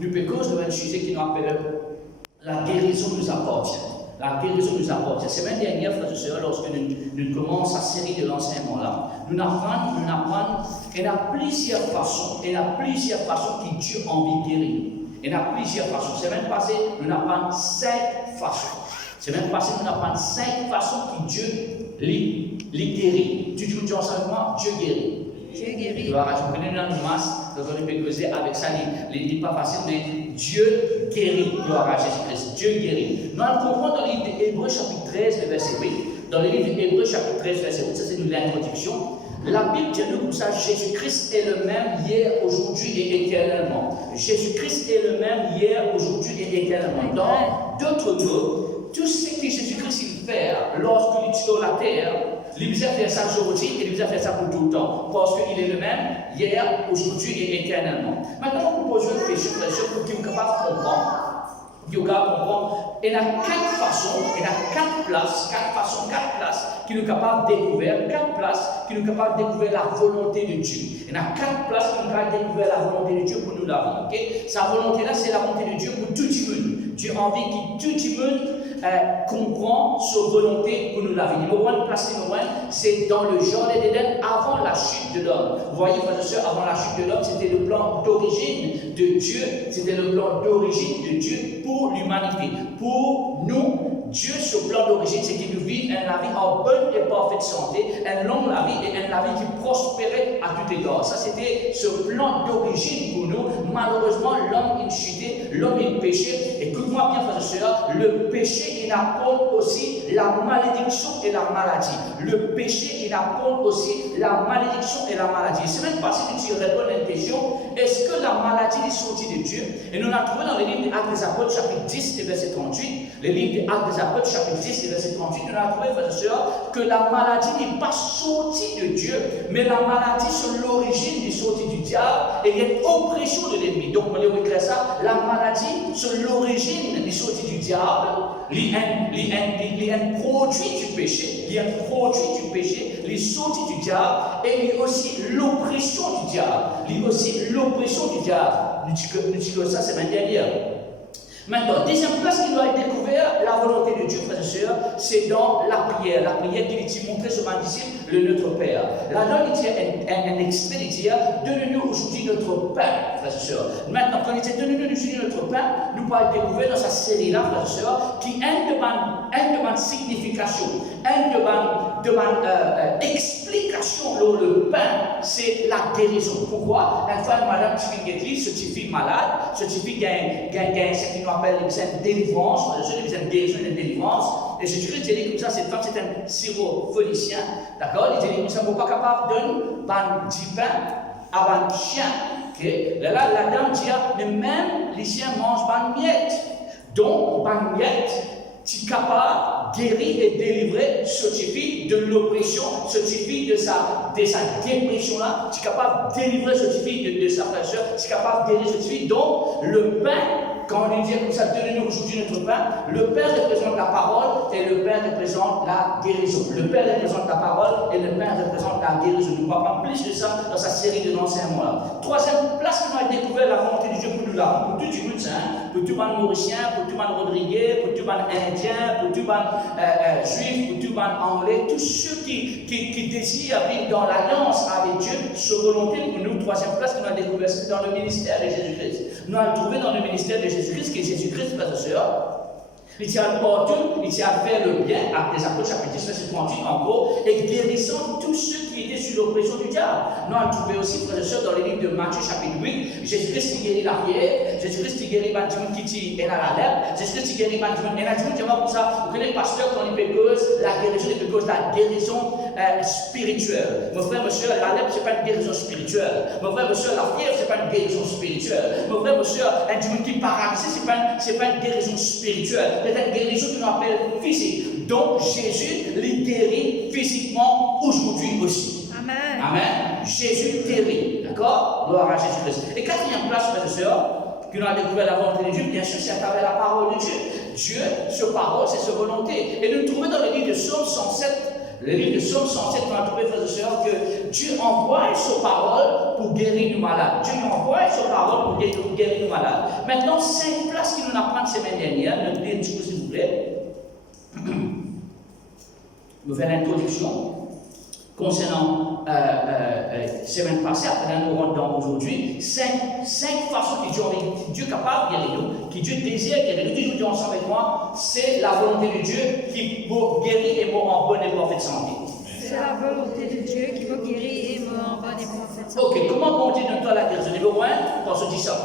nous pécons de un sujet qui nous appelle la guérison nous appartient. La guérison nous appartient. Semaine dernière, frères et sœurs, lorsque nous commençons la série de l'enseignement-là, nous apprenons, il y a plusieurs façons, que Dieu a envie de guérir. Il y a plusieurs façons. Semaine passée, nous apprenons 5 façons. Semaine passée, nous apprenons 5 façons que Dieu les guérit. Tu dis ensemble avec moi, Dieu guérit. Dieu guérit. Voilà, je connais dans le masse, donc on peut causer avec ça, il n'est pas facile, mais Dieu guérit. Gloire à Jésus-Christ. Dieu guérit. Nous allons comprendre dans le livre d'Hébreux, chapitre 13, le verset 8. Dans le livre d'Hébreux, chapitre 13, verset 8, ça c'est l'introduction. La Bible dit nous comme ça, Jésus-Christ est le même hier, aujourd'hui et éternellement. Jésus-Christ est le même hier, aujourd'hui et éternellement. Dans d'autres mots, tout ce que Jésus-Christ il fait lorsqu'il est sur la terre, il va faire ça aujourd'hui et il va faire ça pour tout le temps. Parce qu'il est le même hier, aujourd'hui et éternellement. Maintenant, on pose une question pour que vous soyez capable de comprendre. Il y a 4 façons, il y a 4 places, 4 places qui nous capables de découvrir, 4 places qui nous capables de découvrir la volonté de Dieu. Il y a 4 places qui nous capables de découvrir la volonté de Dieu pour nous la vie. Okay? Sa volonté là, c'est la volonté de Dieu pour tout le monde. Dieu a envie que tout le monde comprend sa volonté pour nous la vie. Numéro 1, place numéro 1, c'est dans le jardin d'Éden avant la chute de l'homme. Vous voyez, frères et sœurs, avant la chute de l'homme, c'était le plan d'origine de Dieu. C'était le plan d'origine de Dieu pour l'humanité. Pour nous, Dieu, ce plan d'origine, c'est qu'il nous vit un vie en bonne et parfaite santé, un long la vie et un vie qui prospérait à tout égard. Ça, c'était ce plan d'origine pour nous. Malheureusement, l'homme est chuté, l'homme est péché. Écoute-moi bien, frères et sœurs, le péché, il apporte aussi la malédiction et la maladie. Le péché, il apporte aussi la malédiction et la maladie. Semaine passée, nous répondons à une question, est-ce que la maladie est sortie de Dieu? Et nous l'avons trouvé dans le livre des Actes des Apôtres, chapitre 10, verset 38. Le livre des Actes des Apôtres, chapitre 10, verset 38, nous l'avons trouvé, frères et sœurs, que la maladie n'est pas sortie de Dieu, mais la maladie, c'est l'origine des sorties du diable et une oppression de l'ennemi. Donc, on va écrire ça, la maladie, c'est l'origine des sorties du diable, il y a un produit du péché, les sorties du diable, et il y a aussi l'oppression du diable. Nous disons ça, c'est ma dernière. Maintenant, deuxième place qui doit être découvert, la volonté de Dieu, frères et sœurs, c'est dans la prière. La prière qu'il est montré sur ma disciple, le Notre Père. Là-dedans, il y a un extrait, il dit, donne-nous aujourd'hui notre pain, frères et sœurs. Maintenant, quand il dit, donne-nous aujourd'hui notre pain, nous pouvons découvrir dans sa série-là, frères et sœurs, qui a une demande signification, une demande explication. Le pain, c'est la guérison. Pourquoi? Une femme malade, tu viens d'église, ce type malade, ce type gagne ce qui nous appelle une délivrance, une guérison et une délivrance. Et Jésus-Christ dit comme ça, cette femme, c'est un syrophonicien. D'accord? Il dit comme ça, on n'est pas capable de donner du pain à un chien. Okay? Là, la dame dit, mais même les chiens mangent pas de miettes. Donc, pas de miettes, tu es capable de guérir et délivrer ce type de l'oppression, ce type de sa dépression-là. Tu es capable de délivrer ce type de sa fraîcheur. Tu es capable de guérir ce type. Donc, le pain, quand on lui dit comme ça, donnez-nous aujourd'hui notre pain, le Père représente la parole et le Père représente la guérison. Le Père représente la parole et le Père représente la guérison. Nous allons apprendre plus de ça dans sa série de l'enseignement. Troisième place qu'on a découvert la volonté de Dieu pour nous là, pour tout le monde, pour tout le monde mauricien, pour tout le monde rodriguais, pour tout le monde indien, pour tout le monde juif, pour tout le monde anglais, tous ceux qui désirent vivre dans l'alliance avec Dieu, ce volonté pour nous. Troisième place qu'on a découvert, c'est dans le ministère de Jésus-Christ. Nous allons trouver dans le ministère de Jésus-Christ, qui est Jésus-Christ, frères et sœurs. Il tient partout, il tient à faire le bien, Actes des Apôtres, chapitre 10, verset 38, en gros, et guérissant tous ceux qui étaient sous l'oppression du diable. Nous allons trouver aussi, frères et sœurs, dans le livre de Matthieu, chapitre 8, Jésus-Christ qui guérit la fièvre, Jésus-Christ qui guérit les gens qui est à la lèpre, Jésus-Christ qui guérit les gens qui est à la lèpre. Pour ça, vous connaissez, pasteur, quand il fait cause, la guérison, il fait cause de la guérison spirituelle. Mon frère, monsieur, la lèpre, ce n'est pas une guérison spirituelle. Mon frère, monsieur, la fièvre, ce n'est pas une guérison spirituelle. Mon frère, monsieur, un démon qui est paralysé, ce n'est pas une guérison spirituelle. C'est une guérison que l'on appelle physique. Donc, Jésus les guérit physiquement aujourd'hui aussi. Amen. Amen. Jésus guérit. D'accord? Gloire à Jésus-Christ. Et quatrième place, frères et sœurs, que l'on a découvert la volonté de Dieu, bien sûr, c'est à travers la parole de Dieu. Dieu, sa parole, c'est sa volonté. Et nous trouvons dans le livre de Psaume 107, le livre de Psaume 107, on a trouvé, frères et sœurs, que Dieu envoie sa parole pour guérir nos malades. Dieu envoie sa parole pour guérir nos malades. Maintenant, 5 places qui nous apprennent la semaine dernière, notre livre, s'il vous plaît. Nous faisons l'introduction concernant semaine passée, après nous rentrons aujourd'hui, 5 façons que Dieu est capable de guérir nous, que Dieu désire guérir nous. Toujours dire ensemble avec moi, c'est la volonté de Dieu qui vous guérit et vous en bonne et parfaite santé. C'est la volonté de Dieu qui vous guérit et vous en bonne et parfaite santé. Ok, comment bon Dieu donne-toi la guérison? Numéro 1, on se dit ça.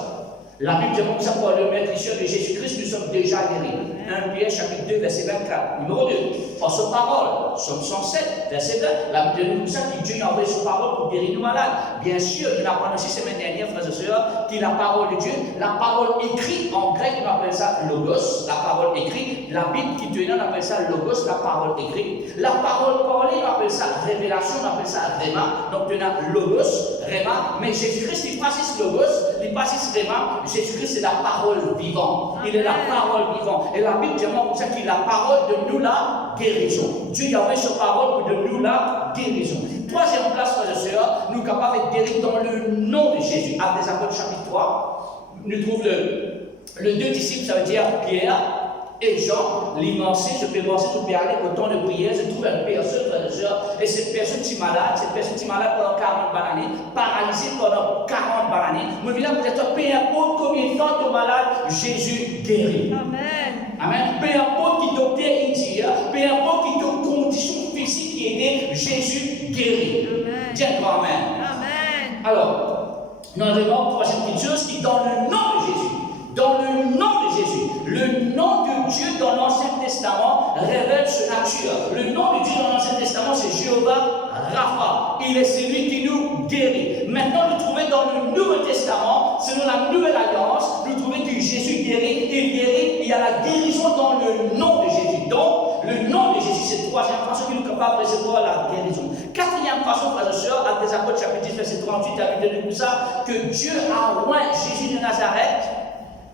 La Bible demande ça pour le maître de Jésus-Christ, nous sommes déjà guéris. 1 Pierre chapitre 2, verset 24. Numéro 2, par sa parole, Psaume 107, verset 20. La Bible nous dit ça, que Dieu a envoyé sa parole pour guérir nos malades. Bien sûr, nous apprenons aussi semaine dernière, frères et sœurs, que la parole de Dieu, la parole écrite, en grec, on appelle ça logos, la parole écrite. La Bible qui tenait, on appelle ça logos, la parole écrite. La parole parlée, on appelle ça révélation, on appelle ça réma. Donc, on a logos, réma. Mais Jésus-Christ, il passe ce logos, il passe ce réma. Jésus-Christ, c'est la parole vivante. Il est la parole vivante. Et la Bible dit pour ça qu'il est la parole de nous la guérison. Dieu a envoyé sa parole pour de nous la guérison. Troisième place, frères et sœurs, nous sommes capables d'être guéris dans le nom de Jésus. À des Apôtres chapitre 3, nous trouvons le 2 disciples, ça veut dire Pierre et Jean, l'immense, je peux penser, je peux aller au temps de prière, je trouve une personne, frères et sœurs, et cette personne est malade, pendant 40 années, paralysée pendant 40 années. Moi, je vous êtes peu importe combien de temps tu es malade, Jésus guérit. Amen. Amen. Peu importe qui docteur il dit, peu importe qui te condition physique qui est, Jésus guérit. Amen. Tiens, toi, amen. Amen. Alors, nous avons troisième petite chose qui, dans le nom de Jésus, dans le nom de Jésus, le nom de Dieu dans l'Ancien Testament révèle sa nature. Le nom de Dieu dans l'Ancien Testament, c'est Jéhovah Rapha. Il est celui qui nous guérit. Maintenant, nous trouvons dans le Nouveau Testament, selon la Nouvelle Alliance, nous trouvons que Jésus guérit. Il guérit. Il y a la guérison dans le nom de Jésus. Donc, le nom de Jésus, c'est la troisième façon que nous sommes capables de recevoir la guérison. Quatrième façon, frères et sœurs, à des Apôtres chapitre 10, verset 38, à nous dit ça, que Dieu a oint Jésus de Nazareth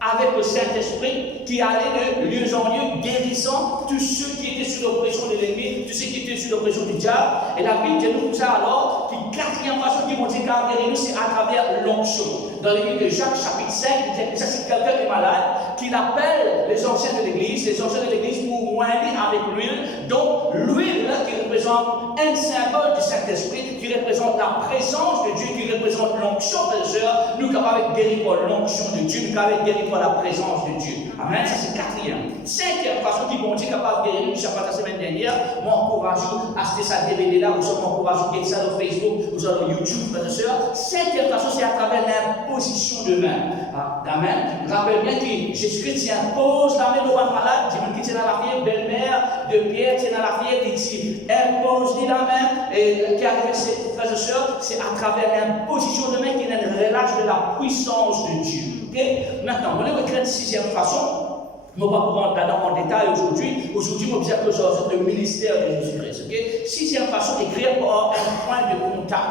avec le Saint-Esprit qui allait de lieu en lieu, guérissant tous ceux qui étaient sous l'oppression de l'ennemi, tous ceux qui étaient sous l'oppression du diable. Et la Bible dit nous ça alors, que quatrième façon qui montre qu'à guérir nous, c'est à travers l'onction. Dans le livre de Jacques, chapitre 5, il dit ça, c'est quelqu'un qui est malade, qu'il appelle les anciens de l'Église pour oindre avec l'huile. Donc, l'huile qui représente un symbole du Saint-Esprit, qui représente la présence de Dieu, qui représente l'onction de sœurs. Nous sommes capables de guérir par l'onction de Dieu, nous sommes capables de guérir par la présence de Dieu. Amen. Ça, c'est quatrième. Cinquième façon qui bon Dieu est capable de guérir, nous sommes la semaine dernière. Moi, encourage à acheter ça DVD là, ou soit encourage à ça sur Facebook, ou sur YouTube, frères et sœurs. Cinquième façon, c'est à travers l'imposition de main. Amen. Rappelle bien que Jésus-Christ impose la main au malade, dit qui est dans la fille, belle-mère de Pierre, qui est dans la fille, qui impose la main, et qui arrive, frères et sœurs, c'est à travers l'imposition de main qu'il y a une relâche de la puissance de Dieu. Okay? Maintenant, on va créer une sixième façon. Je ne vais pas rentrer dans en détail aujourd'hui. Aujourd'hui, on observe que le ministère de Jésus-Christ. Okay? Sixième façon, écrire par un point de contact.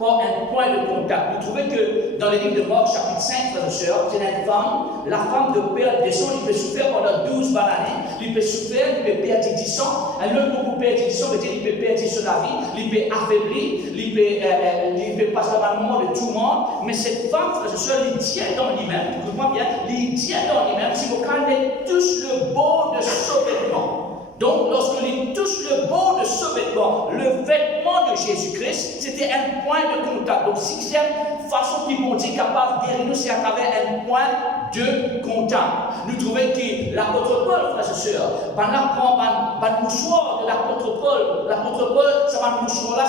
Par un point de contact. Vous trouvez que dans le livre de Marc, chapitre 5, frères et sœurs, c'est une femme, la femme de père des sangs, il peut souffrir pendant 12 années. Il peut souffrir, il peut perdre 10 sang. Un autre pour perdre 10 sang, il peut perdre sur la vie, il peut affaiblir, il peut passer par un moment de tourment. Mais cette femme, frères et sœurs, il tient dans lui-même, écoute-moi bien, il tient dans lui-même, si vous calmez touche le bord de ce vêtement. Donc, lorsqu'il touche le bord de ce vêtement, le vêtement de Jésus-Christ, c'était un point de contact. Donc, sixième façon qui vont dire capable de guérir nous, c'est à travers un point de contact. Nous trouvons que l'apôtre Paul, frères et sœurs, un mouchoir de l'apôtre Paul. L'apôtre Paul, ça va un mouchoir là,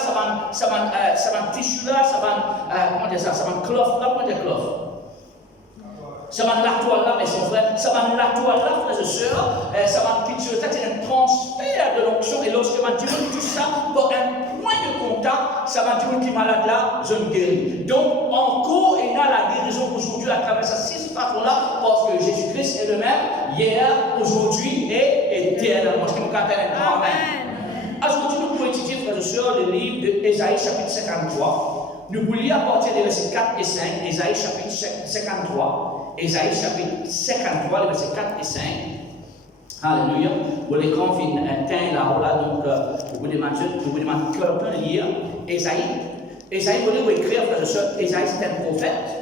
ça va un tissu là, ça va comment dire ça, ça va un cloth là, comment dire cloth. Ça va la toile là, mes frères, ça va la toile là, frères et sœurs, ça va une petite c'est un transfert de l'onction, et lorsque man dit tout ça, pour un point de contact, ça va dire qui est malade là, je me guéris. Donc, encore, il y a la guérison aujourd'hui à travers ces six façons-là, parce que Jésus-Christ est le même, hier, aujourd'hui et éternellement. Ce qui nous capte un amen. Aujourd'hui, nous pouvons étudier, frères et sœurs, le livre d'Ésaïe, chapitre 53. Nous pouvons lire à partir des versets 4 et 5, Ésaïe, chapitre 53. Ésaïe chapitre 53, les versets 4 et 5. Alléluia. Pour l'écran, fin un teint là, donc, vous demandez quelqu'un lire Ésaïe. Ésaïe, vous devez écrire, frère et sœur, Ésaïe c'est un prophète.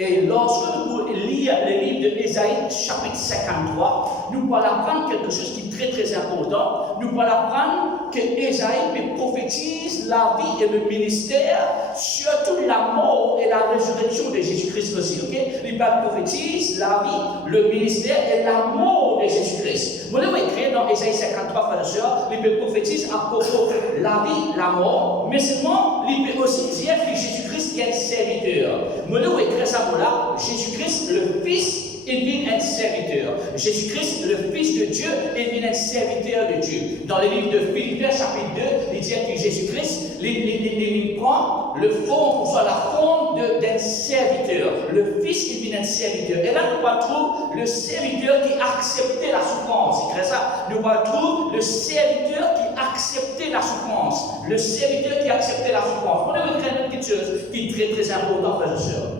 Et lorsque vous lisez le livre de Ésaïe, chapitre 53, nous allons apprendre quelque chose qui est très très important. Nous allons apprendre que Ésaïe prophétise la vie et le ministère, surtout la mort et la résurrection de Jésus-Christ aussi. Okay? Il prophétise la vie, le ministère et la mort de Jésus-Christ. Vous devez écrire dans Ésaïe 53, frères et sœurs, il prophétise à propos de la vie, la mort, mais seulement il peut aussi dire que Jésus-Christ est un serviteur. Vous devez écrire ça. Là, Jésus-Christ, le Fils, il devient un serviteur. Jésus-Christ, le Fils de Dieu, il devient un serviteur de Dieu. Dans le livre de Philippiens, chapitre 2, il dit que Jésus-Christ, il prend le forme, soit la forme d'un serviteur. Le Fils, il devient un serviteur. Et là, nous retrouvons le serviteur qui acceptait la souffrance. C'est ça. Nous retrouvons le serviteur qui acceptait la souffrance. Le serviteur qui acceptait la souffrance. On a une petite chose qui est très très importante, frères et sœurs.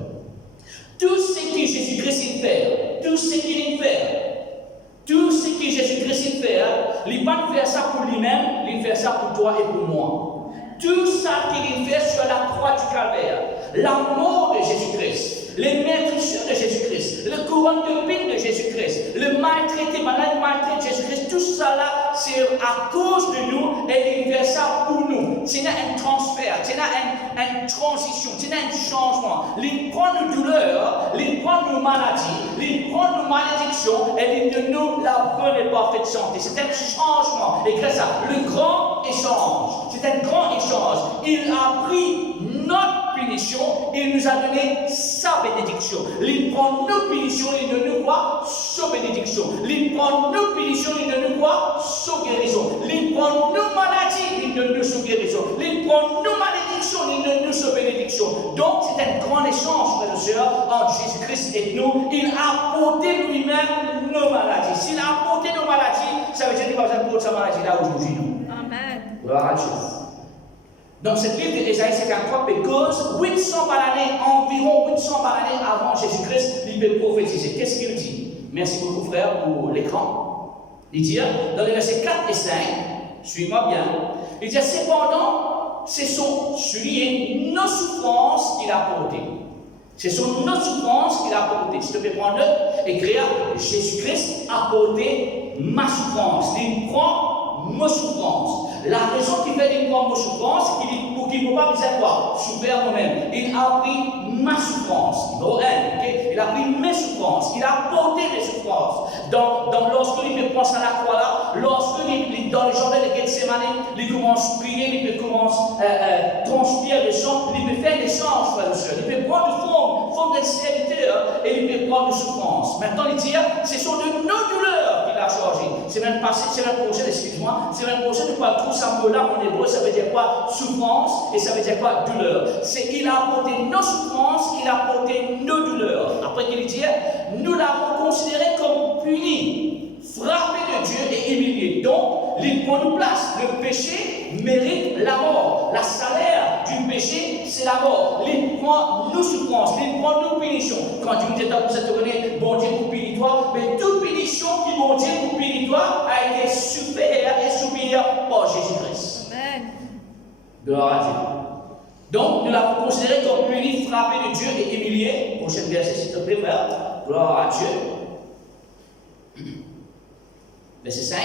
Tout ce que Jésus-Christ fait, tout ce qu'il fait, tout ce que Jésus-Christ fait, il ne va pas faire ça pour lui-même, il fait ça pour toi et pour moi. Tout ça qu'il fait sur la croix du Calvaire, la mort de Jésus-Christ, les meurtrissures de Jésus-Christ, le couronne de peine de Jésus-Christ, le maltraité, malade maltraité de Jésus-Christ, tout ça là, c'est à cause de nous et il fait ça pour nous. C'est un transfert, c'est une transition, c'est un changement. Il prend nos douleurs, il prend nos maladies, il prend nos malédictions et il donne nous la bonne et parfaite santé. C'est un changement. Et grâce à le grand échange, c'est un grand échange. Il a pris notre punition, il nous a donné sa bénédiction. Il prend nos punitions, il donne nous quoi? Sa bénédiction. Il prend nos punitions, il donne nous quoi? Sa guérison. Il prend nos maladies, il donne nous sa guérison. Il prend nos malédictions, il donne nous sa bénédiction. Donc c'est un grand échange, frères et sœurs, entre Jésus-Christ et nous. Il a porté lui-même nos maladies. S'il a porté nos maladies, ça veut dire qu'il va porter sa maladie là aujourd'hui. Amen. Gloire à Dieu. Dans cette livre d'Ésaïe 53, because 800 années, environ 800 années avant Jésus-Christ, il peut prophétiser. Qu'est-ce qu'il dit? Merci beaucoup, frère, pour l'écran. Il dit, dans les versets 4 et 5, suis-moi bien, il dit, cependant, ce sont soulignées nos souffrances qu'il a portées. Ce sont nos souffrances qu'il a portées. Si tu peux prendre écrire, Jésus-Christ a porté ma souffrance. Il prend nos souffrances. La raison qui fait qu'il prend nos souffrances, c'est pour qu'il ne peut pas vous avoir souffert nous-mêmes. Il a pris ma souffrance. Numéro 1, okay? Il a pris mes souffrances. Il a porté mes souffrances. Lorsque il me pense à la croix là, lorsque dans le jardin de Gethsemane, il commence à prier, il commence à transpirer le sang, il peut faire des changes, frère et sœur. Il peut prendre forme d'un serviteur et il peut prendre des souffrances. Maintenant, il dit, ce sont de nos douleurs qu'il a chargé. C'est même prochain, excuse-moi, c'est même prochain de pas trop ça mot là en hébreu, ça veut dire quoi? Souffrance et ça veut dire quoi? Douleur. Il a apporté nos souffrances, il a apporté nos douleurs. Après qu'il dit, nous l'avons considéré comme puni, frappé de Dieu et humilié. Donc, il prend nos places. Le péché mérite la mort. La salaire du péché, c'est la mort. Il prend nos souffrances, il prend nos punitions. Quand Dieu nous dit à vous êtes bon Dieu pour punir toi, mais toute punition qui bon Dieu pour punir toi a été supérieure et supérieure par Jésus-Christ. Amen. Gloire à Dieu. Donc, nous l'avons considéré comme puni, frappé de Dieu et humilié. Prochain verset, s'il te plaît, frère. Gloire à Dieu. Verset 5.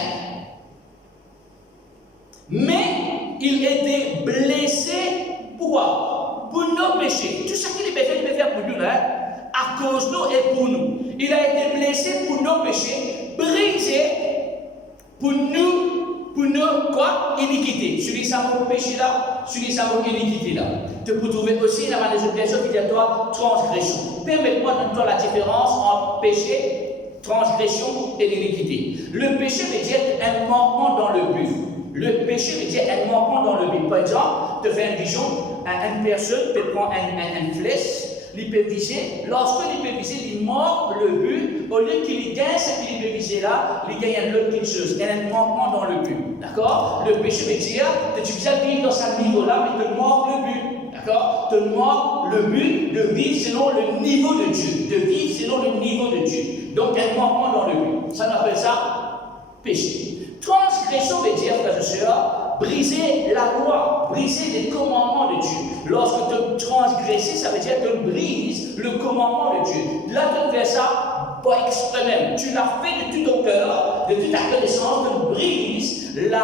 Mais il était blessé, pourquoi? Pour nos péchés. Tout ce qu'il peut faire pour nous, à cause de nous et pour nous. Il a été blessé pour nos péchés, brisé pour nous, quoi? Iniquité. Celui qui a mon péché là, celui qui a mon iniquité là. Tu peux trouver aussi dans les expressions qui disent toi, transgression. Permets-moi de donner la différence entre péché, transgression et l'iniquité. Le péché veut dire un manquement dans le but. Le péché veut dire un manquement dans le but. Par exemple, tu fais une vision, une personne peut prendre une flèche, il peut viser. Lorsqu'il peut viser, il manque le but. Au lieu qu'il gagne ce qu'il peut viser là, il gagne une autre petite chose. Il y a un manquement dans le but. D'accord? Le péché veut dire que tu viens vivre dans ce niveau-là, mais tu manques le but. D'accord? Tu manques le but de vivre selon le niveau de Dieu. De vivre selon le niveau de Dieu. Donc, un manquement dans le but. Ça, on appelle ça péché. Transgression veut dire, frères et sœurs, briser la loi, briser les commandements de Dieu. Lorsque tu transgresses, ça veut dire que tu brises le commandement de Dieu. Là, tu fais ça pas exprès même. Tu l'as fait de tout ton cœur, de toute ta connaissance, tu brises la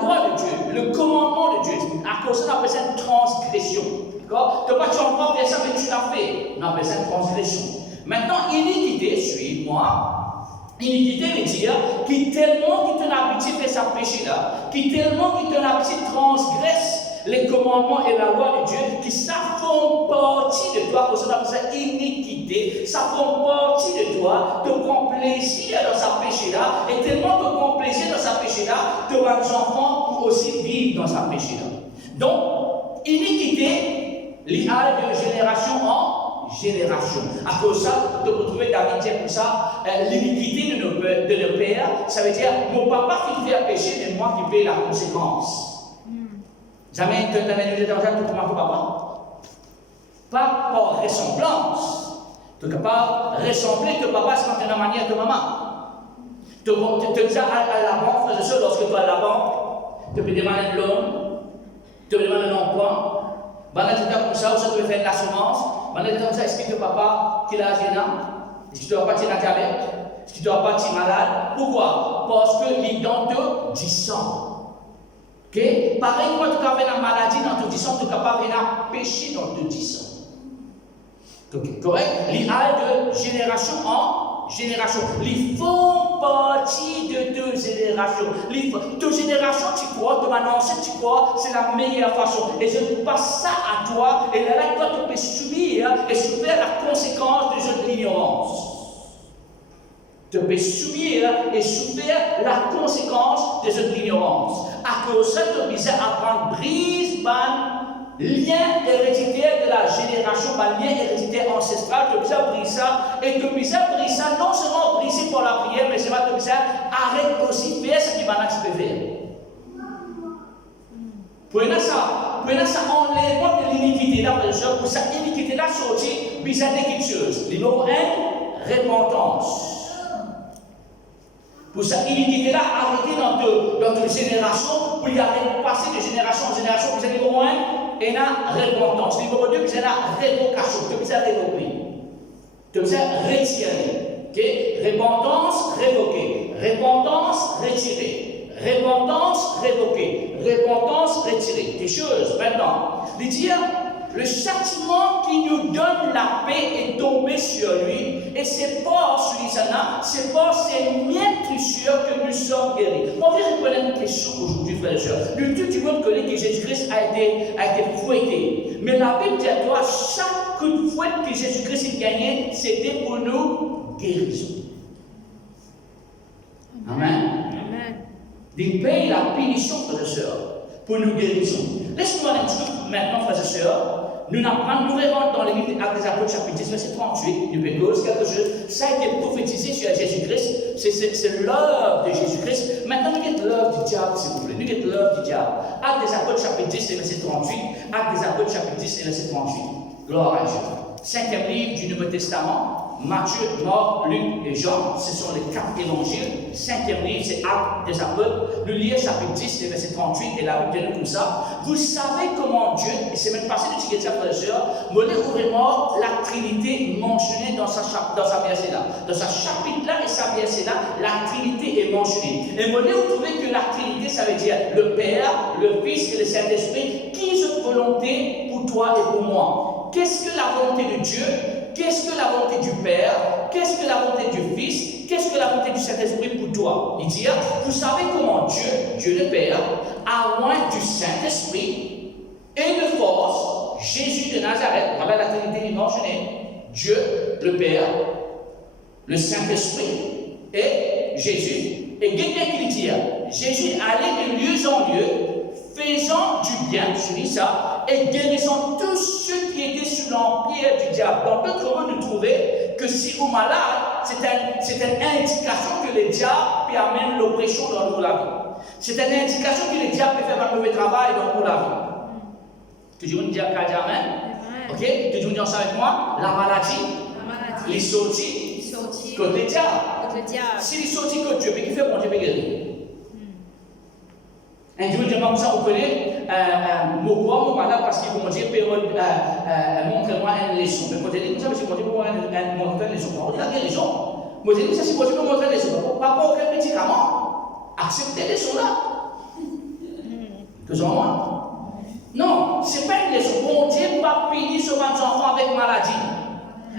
loi de Dieu, le commandement de Dieu. À cause de ça, on appelle ça une transgression. D'accord? Tu n'as pas encore fait ça, mais tu l'as fait. On appelle ça une transgression. Maintenant, iniquité, suis-moi. Iniquité veut dire qui tellement qui ton habitude fait sa péché là, qui tellement qui ton habitude transgresse les commandements et la loi de Dieu, qui ça font partie de toi, parce qu'on appelle ça iniquité, ça font partie de toi, te prend plaisir dans sa péché là, et tellement te prend plaisir dans sa péché là, que tes enfants pour aussi vivre dans sa péché là. Donc, iniquité, l'IA de génération en génération. À cause de ça, tu peux trouver David dire comme ça, l'iniquité de nos pères, ça veut dire mon papa qui fait un péché, mais moi qui paye la conséquence. Jamais tu as vu dans un tout ton papa. Pas par ressemblance. Tu es capable de ressembler que papa, c'est quand tu as une manière que maman. Tu dis à l'avant, frère et soeur, lorsque tu es à l'avant, tu peux demander de l'homme, tu peux demander un emploi. Pendant que tu comme ça, tu peux faire une assurance. Pendant que tu comme ça, explique au papa qu'il a gênant. Est-ce que tu dois partir dans la diabète? Est-ce que tu dois partir malade? Pourquoi? Parce qu'il dans te 10 ans. Okay? Pareil, quand tu as fait la maladie dans te 10 ans, tu es capable de faire péché dans te 10 ans. Okay. Correct? Les de génération en génération. Les font partie de deux générations. Deux générations, tu crois, ton ancêtre, tu crois, c'est la meilleure façon. Et je passe ça à toi, et là, toi, tu peux subir et souffrir la conséquence de cette ignorance. Tu peux subir et souffrir la conséquence de cette ignorance. À cause de ça, tu peux apprendre brise, ban, lien héréditaire de la génération, lien héréditaire ancestral, tu peux briser ça, et tu peux briser ça, non seulement briser pour la prière, mais c'est pas tu peux arrête aussi faire ce que tu peux faire. Prenez ça enlèvement de l'iniquité là, pour ça, l'iniquité là sortie, bizarre quelque chose. Numéro 1, repentance. Pour ça, l'iniquité là, arrêtez dans ta génération, pour y aller passer de génération en génération. Vous êtes numéro 1, et la repentance. Numéro 2, vous avez la révocation. Vous avez révoqué. Vous avez retiré. Okay? Repentance, révoquée. Repentance, retirée. Repentance, révoquée. Repentance, retirée. Des choses, maintenant. Les dire, le châtiment qui nous donne la paix est tombé sur lui, et c'est pas celui-là, c'est pas ces maîtrisures que nous sommes guéris. On va répondre une question aujourd'hui, frères et sœurs. Le Dieu du monde connaît que Jésus-Christ a été fouetté. Mais la Bible dit à toi, chaque coup de fouette que Jésus-Christ a gagné, c'était pour nous guérison. Amen. Amen. Il paye la punition, frères et sœurs, pour nous guérison. Laisse-moi un petit peu maintenant, frères et sœurs. Nous rentrons dans le livre des Apôtres, chapitre 10, verset 38, du Pécos, quelque chose. Ça a été prophétisé sur Jésus-Christ. C'est l'œuvre de Jésus-Christ. Maintenant, nous avons l'œuvre du diable, s'il vous plaît. Nous avons l'œuvre du diable. Actes des Apôtres, chapitre 10, verset 38. Actes des Apôtres, chapitre 10, verset 38. Gloire à Dieu. Cinquième livre du Nouveau Testament. Matthieu, Marc, Luc et Jean, ce sont les 4 évangiles. Cinquième livre, c'est Actes des Apôtres. Nous lisons chapitre 10, verset 38, et la Bible dit comme ça. Vous savez comment Dieu, et c'est même passé de Tigétia, frères et sœurs, Molé aurait mort la Trinité mentionnée dans sa verset là. Dans sa chapitre là et sa verset là, la Trinité est mentionnée. Et Molé, vous trouvez que la Trinité, ça veut dire le Père, le Fils et le Saint-Esprit, qui est volonté pour toi et pour moi. Qu'est-ce que la volonté de Dieu? Qu'est-ce que la volonté du Père? Qu'est-ce que la volonté du Fils? Qu'est-ce que la volonté du Saint-Esprit pour toi? Il dit, vous savez comment Dieu le Père, a loin du Saint-Esprit et de force, Jésus de Nazareth, voilà la Trinité mentionnée, Dieu, le Père, le Saint-Esprit et Jésus. Et quelqu'un qui dit, Jésus allait de lieu en lieu, faisant du bien, je dis ça, et guérissant tous ceux qui étaient sous l'empire du diable. Dans d'autres mots, nous trouvons que si vous êtes malade, c'est une indication que le diable permet l'oppression dans la vie. C'est une indication que le diable peut faire un mauvais travail dans la vie. Tu dis, on dit Amen? Ok? Tu dis, on dit avec moi? La maladie. Les sorties. Côté diable. Le diable. S'il est sorti que Dieu, mais qui fait bon Dieu peut guérir. Un jour, je vais vous connaître, mon malade parce qu'il bon Dieu peut montrer-moi une leçon. Mais quand je dis ça, c'est bon Dieu peut montrer une leçon. On dit la guérison. Moi, je dis ça, c'est bon Dieu peut montrer une leçon. Pas pour aucun médicament. Acceptez les leçons là. Que moi? Non, ce n'est pas une leçon. Bon Dieu ne va pas punir sur votre enfant avec maladie.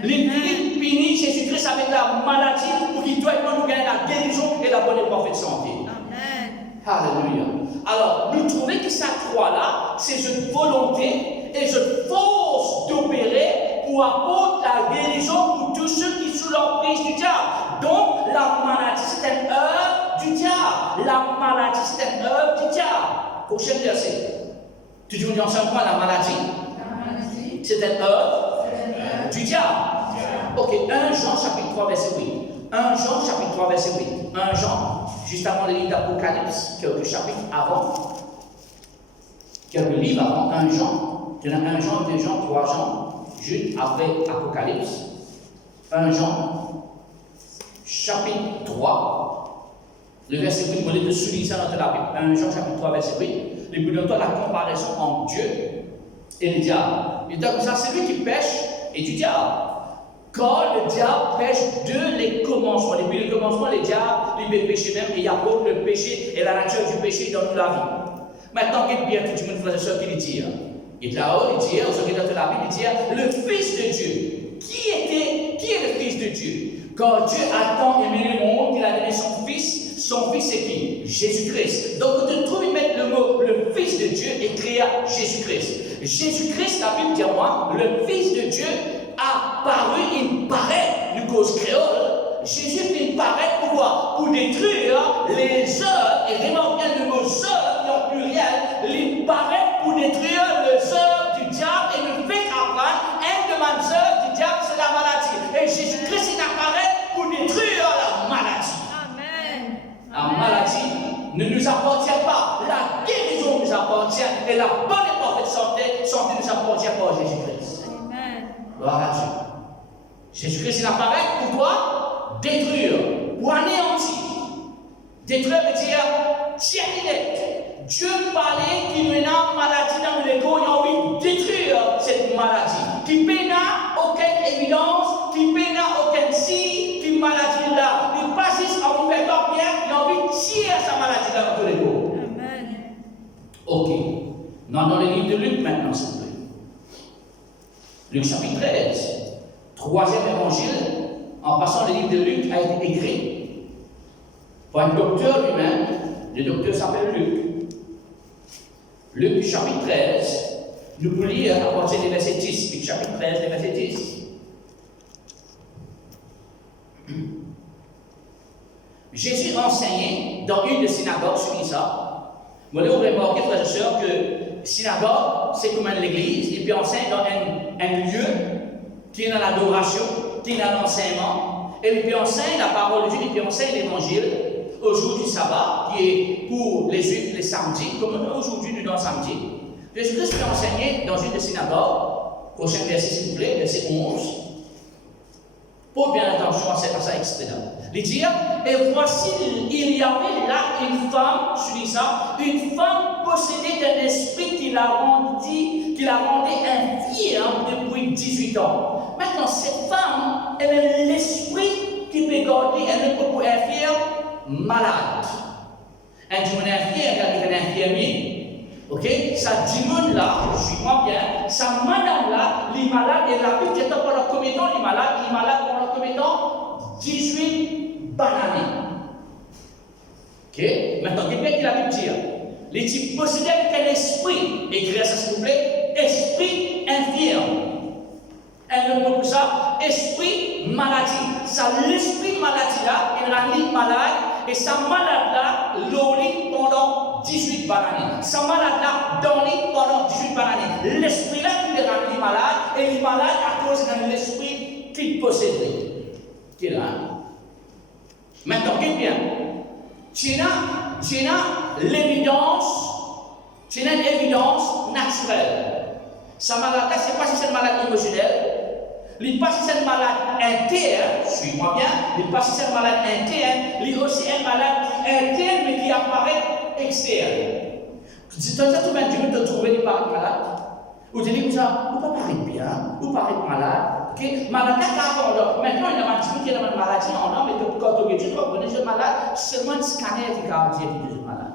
Il punit Jésus-Christ avec la maladie pour qu'il doit nous gagner la guérison et la bonne et parfaite santé. Amen. Alléluia. Alors, nous trouvons que cette croix-là, c'est une volonté et une force d'opérer pour apporter la guérison pour tous ceux qui sont sous l'emprise du diable. Donc, la maladie, c'est une œuvre du diable. La maladie, c'est une œuvre du diable. Prochain verset. Tu dis ensemble quoi, la maladie? C'est une œuvre du diable. Ok, 1 Jean chapitre 3, verset 8. 1 Jean chapitre 3, verset 8. 1 Jean, juste avant le livre d'Apocalypse, quelques chapitres avant, quelques livres avant, 1 Jean, tu as 1 Jean, 2 Jean, 3 Jean, juste après Apocalypse. 1 Jean, chapitre 3, le verset 8, je vais te souligner ça dans la Bible. 1 Jean chapitre 3, verset 8. Et puis, dans la comparaison entre Dieu et le diable. Il dit comme ça, c'est lui qui pêche et du diable. Quand le diable pêche de les commencements, depuis le commencement, le diable, il peut pécher même, et il apporte le péché et la nature du péché dans toute la vie. Maintenant, qu'est-ce bien tout le monde frère et soeur qui le dit? Il est là-haut, il dit, au secret de la Bible, il dit, le Fils de Dieu. Qui est le Fils de Dieu? Quand Dieu a tant aimé le monde, il a donné son Fils c'est qui? Jésus-Christ. Donc, quand tu trouves mettre le mot le Fils de Dieu et créer Jésus-Christ. Jésus-Christ, la Bible dit à moi, le Fils de Dieu a paru, il paraît, une cause créole. Jésus, il paraît pour quoi? Pour détruire les œuvres, et vraiment bien le mot œuvres en pluriel, il paraît pour détruire les œuvres du diable et le fait apprendre, un de mes œuvres du diable, c'est la maladie. Et Jésus-Christ, il apparaît pour détruire la maladie. Amen. La maladie ne nous appartient pas. La guérison nous appartient. Et la bonne et parfaite santé nous appartient par Jésus-Christ. Amen. Gloire à Dieu. Jésus-Christ, il apparaît pour quoi? Détruire, pour anéantir. Détruire veut dire terminer. Dieu parlait qu'il y a une maladie dans le corps, il a envie de détruire cette maladie. Qui n'a aucune évidence, qui n'a aucun signe, qui maladie là. Il passe juste en fait bien, il a envie de tirer sa maladie dans tous les corps. Amen. Ok. Nous dans le livre de Luc maintenant, s'il vous plaît. Luc chapitre 13. Troisième évangile, en passant le livre de Luc, a été écrit par un docteur lui-même. Le docteur s'appelle Luc. Luc chapitre 13. Nous pouvons lire à partir du verset 10. Luc chapitre 13, le verset 10. Jésus enseignait dans une des synagogues, suivez ça. Vous allez remarquer, frères et sœurs, que synagogue, c'est comme l'église, et puis enseigne dans un lieu qui est dans l'adoration, qui est dans l'enseignement, et puis enseigne la parole de Dieu, et puis enseigne l'évangile au jour du sabbat, qui est pour les juifs les samedis, comme aujourd'hui nous dans samedi. Jésus-Christ peut enseigner dans une des synagogues, prochain verset s'il vous plaît, verset 11. Pour bien attention à ça extrait-là. Il dit, et voici, il y avait là une femme, je dis ça, une femme possédée d'un esprit qui la rendait infirme depuis 18 ans. Maintenant, cette femme, elle a l'esprit qui peut garder, elle est beaucoup infirme, malade. Un démon infirme, elle est un infirmier. Ok? Ça démon là, je suis pas bien, sa madame là, les malades, et la Bible dit pendant combien de temps les malades pendant combien de temps? 18 bananes. Ok? Maintenant, qu'est-ce que la Bible dit? Les types possédés avec un esprit, écrivez ça s'il vous plaît, esprit infirme. Un mot pour ça, esprit maladie. Ça, l'esprit maladie là, il rend malade, et sa malade là, l'olit pendant 18 bananes. Sa malade là, dormit pendant 18 bananes. L'esprit là, qui le rend malade, et il est malade à cause de l'esprit qu'il possédait. Qui est là? Maintenant, qu'est-ce bien? Tu as l'évidence, tu as une évidence naturelle. Sa maladie, ce n'est pas si c'est une maladie émotionnelle, Il passe un malade interne, suis-moi bien, il passe un malade interne, il aussi un malade interne mais qui apparaît externe. Si tu as tout de trouver des malades, ou tu dis comme ça, ou pas paraître bien, ou paraître malade, ok? Malade d'accord, maintenant il y a un petit peu de maladie en homme, mais quand tu es reconnaît le malade, seulement un scanner qui garantit qu'il est malade.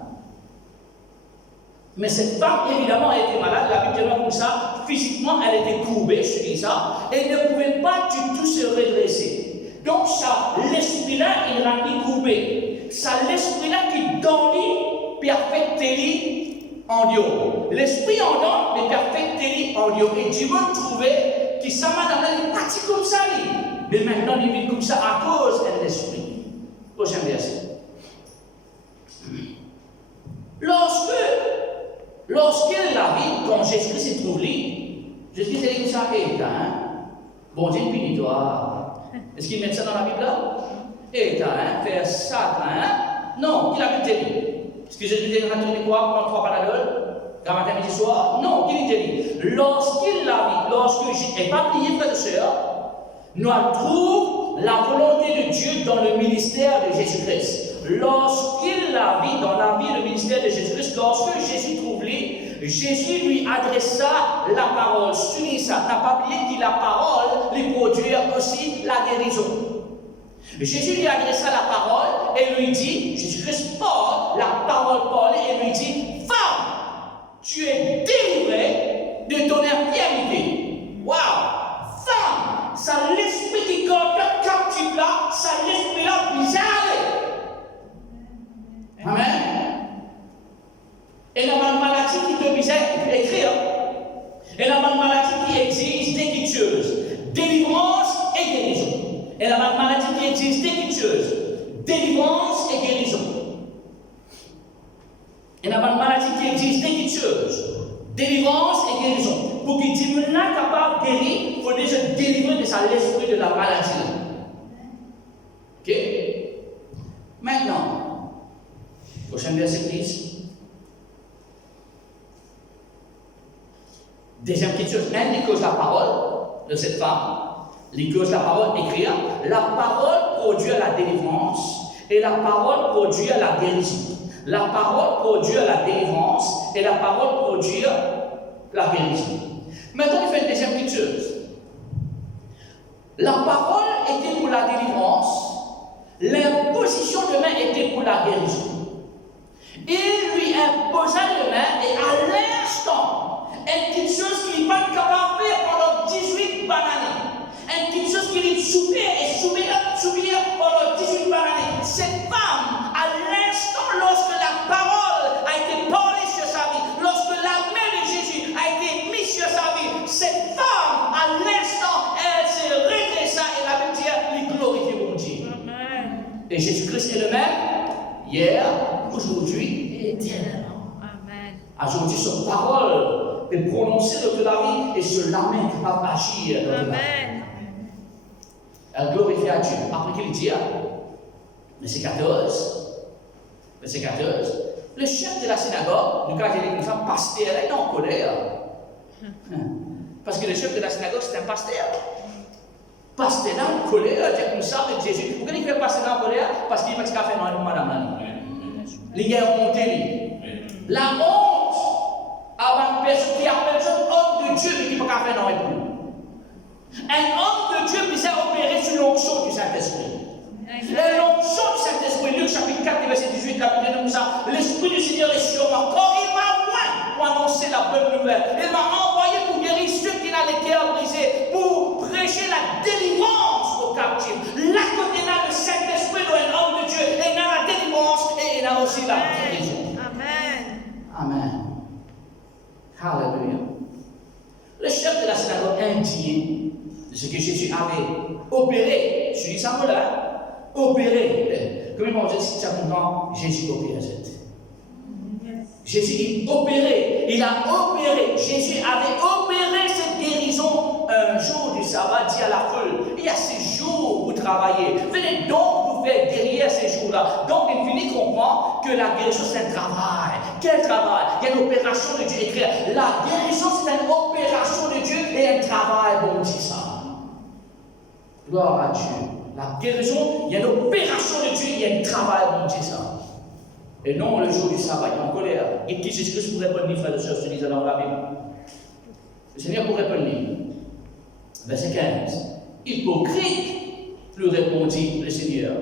Mais cette femme, évidemment, elle était malade, la Bible dit comme ça, physiquement, elle était courbée, je dis ça, et elle ne pouvait pas du tout se redresser. Donc, ça, l'esprit-là, il rend courbé. Ça, l'esprit-là qui dormit, perfecteli en Dieu. L'esprit en homme, mais perfecteli en Dieu. Et Dieu veut trouver qui ça m'a dans une partie comme ça, mais maintenant, il vit comme ça à cause de l'esprit. Prochain verset. Lorsqu'il la vit, quand Jésus-Christ s'est trouvé, Jésus-Christ a dit comme ça, éteint, bon Dieu punitoire. Est-ce qu'il met ça dans la Bible là? Éteint, faire Satan. Non, qui l'a dit? Est-ce que Jésus dit retourner quoi? Prendre 3 Panadols? Matin, midi, soir? Non, qui dit? Lorsqu'il la vit, lorsque Jésus n'est pas plié, frères et sœurs, nous trouvons la volonté de Dieu dans le ministère de Jésus-Christ. Lorsqu'il la vit dans la vie, le ministère de Jésus-Christ, lorsque Jésus trouve lui, Jésus lui adressa la parole. Sur ça, n'a pas oublié que la parole lui produit aussi la guérison. Jésus lui adressa la parole et lui dit, Jésus-Christ porte la parole parlée et lui dit, femme, tu es délivrée de ton infirmité. Waouh! Femme, ça l'esprit qui garde captif là, ça l'esprit là bizarre. Amen. Et la maladie qui te misère, écrire. Et la maladie qui exige des guérisseuses, délivrance et guérison. Et la maladie qui exige des guérisseuses, délivrance et guérison. Et la maladie qui exige des guérisseuses, délivrance et guérison. Pour qu'il diminue capable de guérir, il faut déjà délivrer de ça l'esprit de la maladie. Ok? Maintenant, prochain verset, please. Deuxième petite chose, elle cause la parole de cette femme, elle cause la parole écrire. La parole produit la délivrance et la parole produit la guérison. La parole produit la délivrance et la parole produit la guérison. Maintenant, il fait une deuxième petite chose. La parole était pour la délivrance, l'imposition de main était pour la guérison. Il lui imposa les mains et à l'instant, une petite chose qu'il n'est pas capable de faire pendant 18 bananes. Une petite chose qu'il est soupir pendant 18 bananes. Cette femme, à l'instant, lorsque la parole a été parlée sur sa vie, lorsque la main de Jésus a été mise sur sa vie, cette femme, à l'instant, elle s'est redressa et la Bible dit, lui glorifier mon Dieu. Amen. Et Jésus-Christ est le même, hier, aujourd'hui et éternellement. Amen. Aujourd'hui, son parole est prononcée dans toute la vie et ce lament qui va agir dans toute la vie. Elle glorifie à Dieu. Après qu'il dit, verset 14, le chef de la synagogue, nous quand il est comme ça, pasteur, il est en colère. Parce que le chef de la synagogue, c'est un pasteur. Pasteur en colère, il dit comme ça avec Jésus. Pourquoi il fait pasteur en colère? Parce qu'il va se faire dans madame. Il a honté. La honte avant qui appelle ça homme de Dieu, mais qui ne peut pas faire dans l'époux. Un homme de Dieu puisse opérer sur l'onction du Saint-Esprit. Et l'onction du Saint-Esprit, Luc chapitre 4, verset 18, la Bible dit comme ça, l'Esprit du Seigneur est sur moi. Quand il m'a loin pour annoncer la bonne nouvelle, il m'a envoyé pour guérir ceux qui ont les cœurs brisés, pour prêcher la délivrance aux captifs. Là, quand il a le Saint-Esprit dans un homme de Dieu, il a la délivrance et il a aussi la guérison. Amen. Amen. Alléluia. Le chef de la synagogue indigné de ce que Jésus avait opéré, je dis ça là, opéré. Comment on dit si ça comprend, Jésus opéré cette. Jésus il opéré, il a opéré, Jésus avait opéré cette guérison un jour du sabbat, dit à la foule, il y a ces jours où vous travaillez, venez donc vous faire guérir ces jours-là. Donc il finit comprendre que la guérison c'est un travail. Quel travail? Il y a une opération de Dieu écrire. La guérison c'est une opération de Dieu et un travail, bon dit ça. Gloire à Dieu. La guérison, il y a une opération de Dieu, il y a un travail de Dieu ça. Et non le jour du sabbat, il y a en colère. Et qui Jésus-Christ pourrait répondre, frères et sœurs, je te disais dans la Bible. Le Seigneur pourrait répondre. Verset 15. Hypocrite, lui répondit le Seigneur.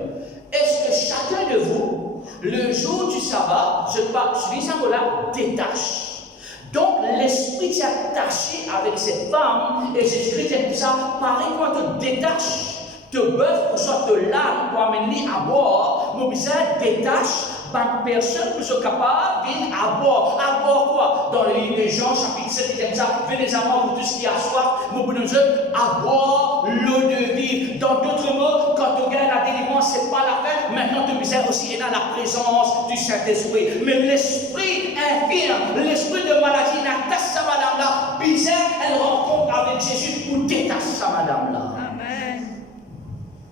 Est-ce que chacun de vous, le jour du sabbat, je dis ça là, détache. Donc l'esprit s'est attaché avec cette femme, et Jésus-Christ dit ça, pareil quand tu détaches te bœuf pour soit te lame pour amener à boire, mon visage détache. Pas de personne qui sont capables de venir à boire. À boire quoi? Dans le livre de Jean, chapitre 7, il dit ça. Venez à moi, vous tous qui a soif, mon bon Dieu, à boire l'eau de vie. Dans d'autres mots, quand on gagne la délivrance, ce n'est pas la fête. Maintenant, tu misère aussi est dans la présence du Saint-Esprit. Mais l'esprit infirme, l'esprit de maladie, n'attache sa madame-là. Bizarre, elle rencontre avec Jésus pour détacher sa madame-là. Amen.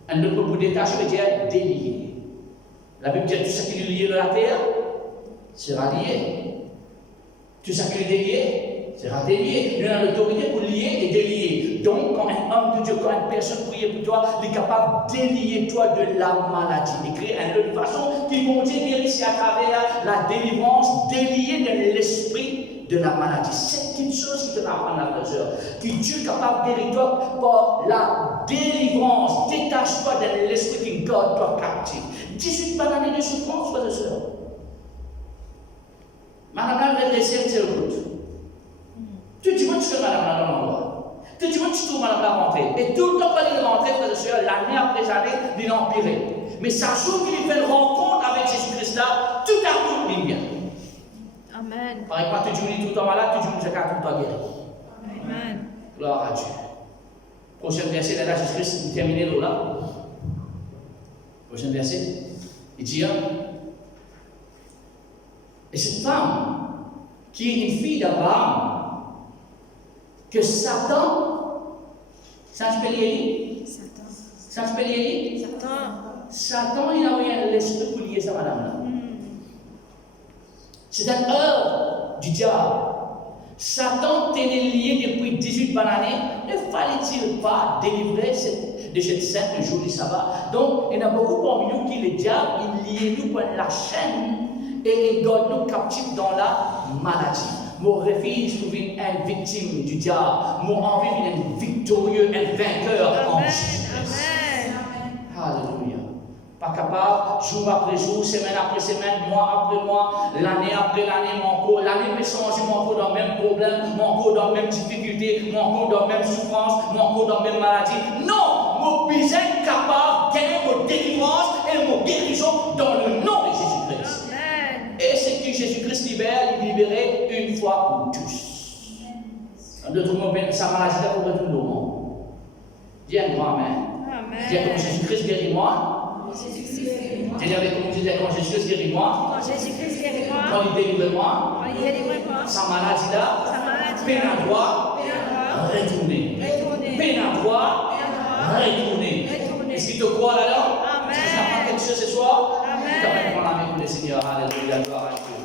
Un autre mot pour détacher veut dire délier. La Bible dit tout ce qui est lié dans la terre sera lié. Tout ce qui est délié sera délié. Il y a l'autorité pour lier et délier. Donc, quand un homme de Dieu, quand une personne prie pour toi, il est capable de délier toi de la maladie. Et créer une autre façon qui vont guérir à travers la délivrance, délier de l'esprit de la maladie. C'est une chose qui te l'apprend la sœur. Que Dieu est capable de guérir toi par la délivrance. Détache-toi de l'esprit qui garde toi captif. 18 années de souffrance, frères et sœurs. Madame la redressée, c'est le route. Tu dis moi que madame la dans l'endroit. Tu dis moi que tu trouves madame la rentrée. Et tout le temps quand il est rentré, frères et sœurs, l'année après année, il est empiré. Mais ça jour qu'il fait une rencontre avec Jésus-Christ là, tout à coup, il vient. Amen. Par exemple, tu dis tout le temps malade, tu dis que tu es tout le temps guéri. Amen. Gloire à Dieu. Prochain verset, là, Jésus-Christ, il termine là. Prochain verset. Il dit, et cette femme, qui est une fille d'Abraham, que Satan, ça se peut lier? Ça se peut lier? Satan, il a envoyé l'esprit pour lier sa madame-là. C'est une œuvre du diable. Satan était lié depuis 18 années. Ne fallait-il pas délivrer de cette scène le jour du sabbat? Donc, il y en a beaucoup parmi nous qui, le diable, il lie nous par la chaîne et il garde nous captifs dans la maladie. Mon refuge pour une victime du diable. Mon envie d'être victorieux, un vainqueur en Jésus. Alléluia. Pas capable, jour après jour, semaine après semaine, mois après mois, l'année après l'année, mon corps, l'année peut changer, mon corps dans le même problème, mon corps dans la même difficulté, mon corps dans la même souffrance, mon corps dans la même maladie. Non, mon besoin est capable de gagner mon délivrance et mon guérison dans le nom de Jésus-Christ. Et ce que Jésus-Christ libère, il libérait une fois pour tous. En d'autres mots, sa maladie là pour tout le monde. Dis un grand amen. Dis comme Jésus-Christ guérit-moi. Dis avec comme disait quand Jésus-Christ guérit-moi. Quand il délivre-moi. Sa maladie là. Peine à droit. Retourner. Peine à droit. Retourner. Est-ce qu'il te croit là-dedans? Est-ce que ça n'a pas quelque chose ce soir? Tu t'appelles pour la main pour le Seigneur. Alléluia. Gloire à Dieu.